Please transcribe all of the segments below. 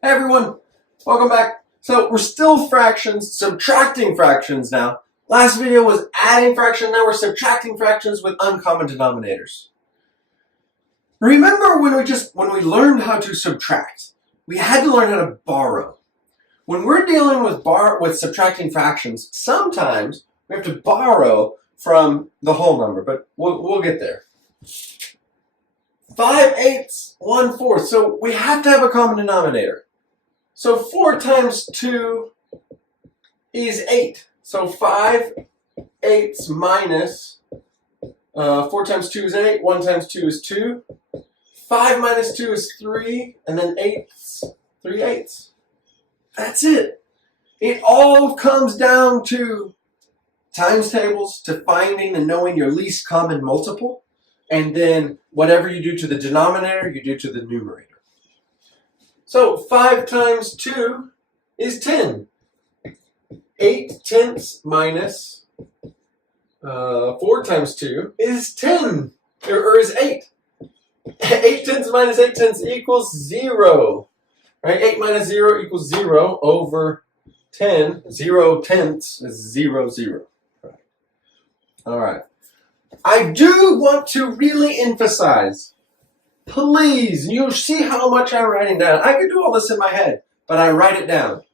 Hey everyone, welcome back. So we're still fractions, subtracting fractions now. Last video was adding fractions, now we're subtracting fractions with uncommon denominators. Remember when we learned how to subtract, we had to learn how to borrow. When we're dealing with subtracting fractions, sometimes we have to borrow from the whole number, but we'll get there. 5/8, 1/4. So we have to have a common denominator. So 4 times 2 is 8. So 5/8 minus 4 times 2 is 8. 1 times 2 is 2. 5 minus 2 is 3. And then 3/8. That's it. It all comes down to times tables, to finding and knowing your least common multiple. And then whatever you do to the denominator, you do to the numerator. So 5 times 2 is 10. 8/10 minus 4 times 2 is 10, or is 8. 8/10 minus 8/10 equals 0. Right? 8 minus 0 equals 0 over 10. 0/10 is 0, 0. Right. All right. I do want to really emphasize, please, you see how much I'm writing down. I could do all this in my head, but I write it down.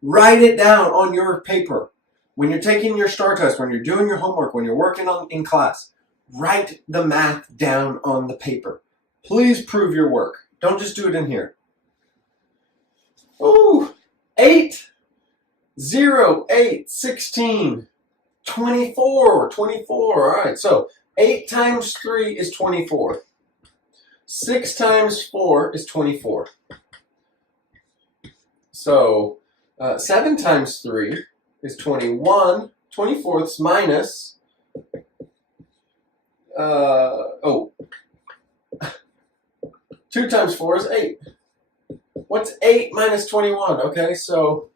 Write it down on your paper. When you're taking your STAR test, when you're doing your homework, when you're working in class, write the math down on the paper. Please prove your work. Don't just do it in here. Ooh, 8, 0, 8, 16, 24. All right, so 8 times 3 is 24. 6 times 4 is 24. So 7 times 3 is 21. 24ths minus, 2 times 4 is 8. What's 8 minus 21? Okay, so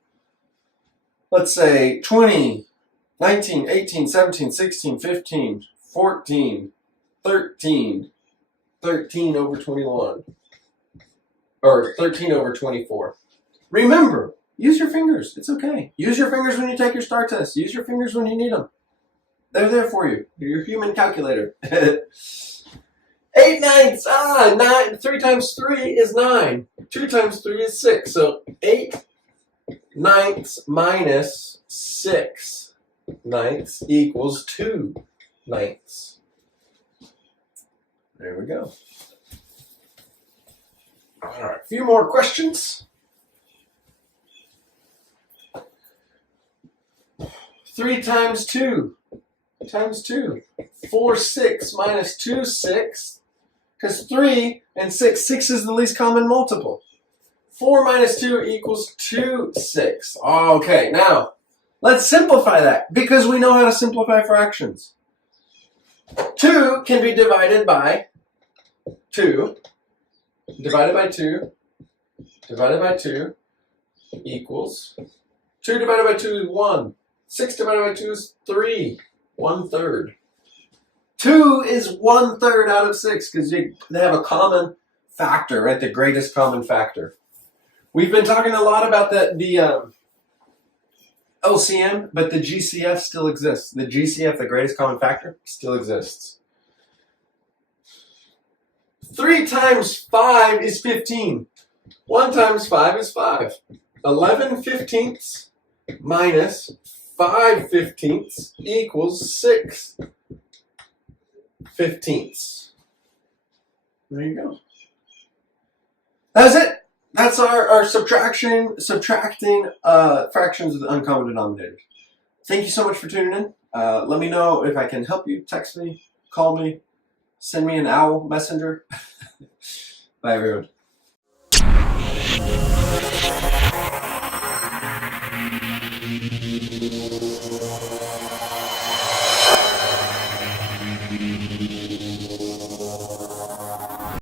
let's say 20, 19, 18, 17, 16, 15, 14, 13. 13 over 21, or 13 over 24. Remember, use your fingers. It's okay. Use your fingers when you take your STAR test. Use your fingers when you need them. They're there for you. You're your human calculator. 8/9. 9. 3 times 3 is 9. 2 times 3 is 6. So 8/9 minus 6/9 equals 2/9. There we go. All right, a few more questions. 3 times 2 times 2. 4, 6 minus 2, 6. Because 3 and 6 is the least common multiple. 4 minus 2 equals 2, 6. Okay, now let's simplify that because we know how to simplify fractions. 2 can be divided by 2, divided by 2, divided by 2, equals 2 divided by 2 is 1. 6 divided by 2 is 3, 1/3. 2 is 1/3 out of 6 because they have a common factor, right? The greatest common factor. We've been talking a lot about the LCM, but the GCF still exists. The GCF, the greatest common factor, still exists. 3 times 5 is 15. 1 times 5 is 5. 11/15 minus 5/15 equals 6/15. There you go. That's it. That's our subtracting fractions with uncommon denominators. Thank you so much for tuning in. Let me know if I can help you. Text me, call me, send me an owl messenger. Bye, everyone.